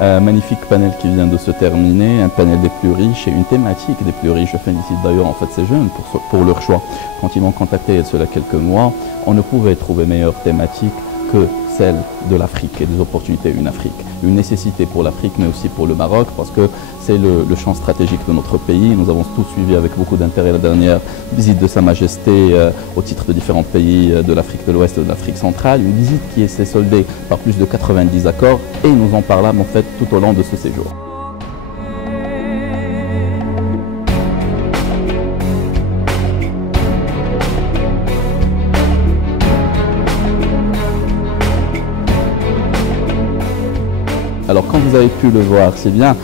Un magnifique panel qui vient de se terminer, un panel des plus riches et une thématique des plus riches. Je félicite d'ailleurs en fait ces jeunes pour leur choix. Quand ils m'ont contacté il y a cela quelques mois, on ne pouvait trouver meilleure thématique que celle de l'Afrique et des opportunités une Afrique. Une nécessité pour l'Afrique mais aussi pour le Maroc parce que c'est le champ stratégique de notre pays. Nous avons tous suivi avec beaucoup d'intérêt la dernière visite de Sa Majesté au titre de différents pays de l'Afrique de l'Ouest et de l'Afrique centrale. Une visite qui s'est soldée par plus de 90 accords et nous en parlâmes en fait tout au long de ce séjour. Alors, comme vous avez pu le voir, c'est bien,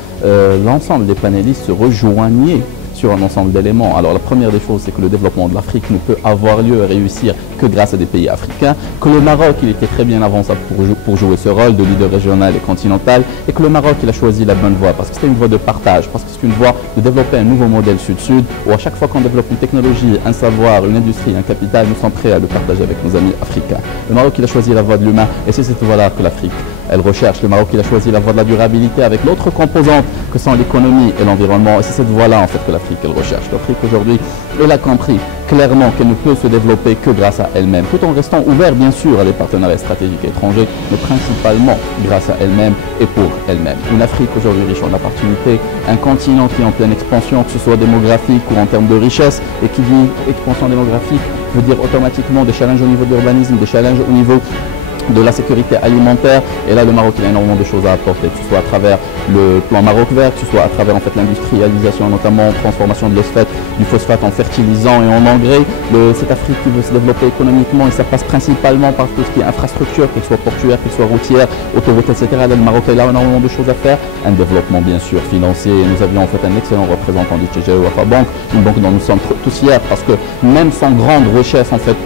l'ensemble des panélistes se rejoignaient sur un ensemble d'éléments. Alors, la première des choses, c'est que le développement de l'Afrique ne peut avoir lieu et réussir que grâce à des pays africains, que le Maroc, il était très bien avancé pour jouer ce rôle de leader régional et continental, et que le Maroc, il a choisi la bonne voie, parce que c'était une voie de partage, parce que c'est une voie de développer un nouveau modèle sud-sud, où à chaque fois qu'on développe une technologie, un savoir, une industrie, un capital, nous sommes prêts à le partager avec nos amis africains. Le Maroc, il a choisi la voie de l'humain, et c'est cette voie-là que l'Afrique elle recherche. Le Maroc, il a choisi la voie de la durabilité avec l'autre composante que sont l'économie et l'environnement. Et c'est cette voie-là, en fait, que l'Afrique, elle recherche. L'Afrique, aujourd'hui, elle a compris clairement qu'elle ne peut se développer que grâce à elle-même, tout en restant ouvert, bien sûr, à des partenariats stratégiques étrangers, mais principalement grâce à elle-même et pour elle-même. Une Afrique, aujourd'hui, riche en opportunités, un continent qui est en pleine expansion, que ce soit démographique ou en termes de richesse, et qui dit expansion démographique veut dire automatiquement des challenges au niveau de l'urbanisme, des challenges au niveau de la sécurité alimentaire. Et là, le Maroc, il a énormément de choses à apporter, que ce soit à travers le plan Maroc vert, que ce soit à travers en fait l'industrialisation, notamment transformation de du phosphate en fertilisant et en engrais. Cette Afrique qui veut se développer économiquement, et ça passe principalement par tout ce qui est infrastructure, qu'elle soit portuaire, qu'elle soit routière, autoroute, etc. Là, le Maroc, il a énormément de choses à faire. Un développement, bien sûr, financier. Et nous avions en fait un excellent représentant du TGE Wafa Bank, une banque dont nous sommes tous fiers, parce que même sans grande richesse en fait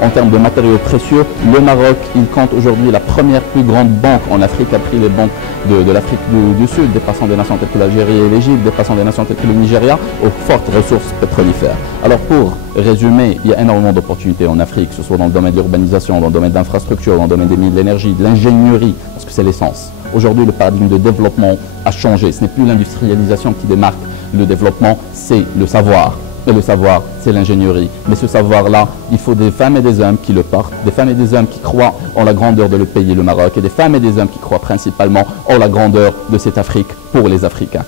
en termes de matériaux précieux, le Maroc, il compte aujourd'hui la première plus grande banque en Afrique, après les banques de l'Afrique du Sud, dépassant des nations telles que l'Algérie et l'Égypte, dépassant des nations telles que le Nigeria, aux fortes ressources pétrolifères. Alors pour résumer, il y a énormément d'opportunités en Afrique, que ce soit dans le domaine de l'urbanisation, dans le domaine d'infrastructure, dans le domaine des mines de l'énergie, de l'ingénierie, parce que c'est l'essence. Aujourd'hui, le paradigme de développement a changé. Ce n'est plus l'industrialisation qui démarque le développement, c'est le savoir. Et le savoir, c'est l'ingénierie. Mais ce savoir-là, il faut des femmes et des hommes qui le portent, des femmes et des hommes qui croient en la grandeur de le pays, le Maroc, et des femmes et des hommes qui croient principalement en la grandeur de cette Afrique pour les Africains.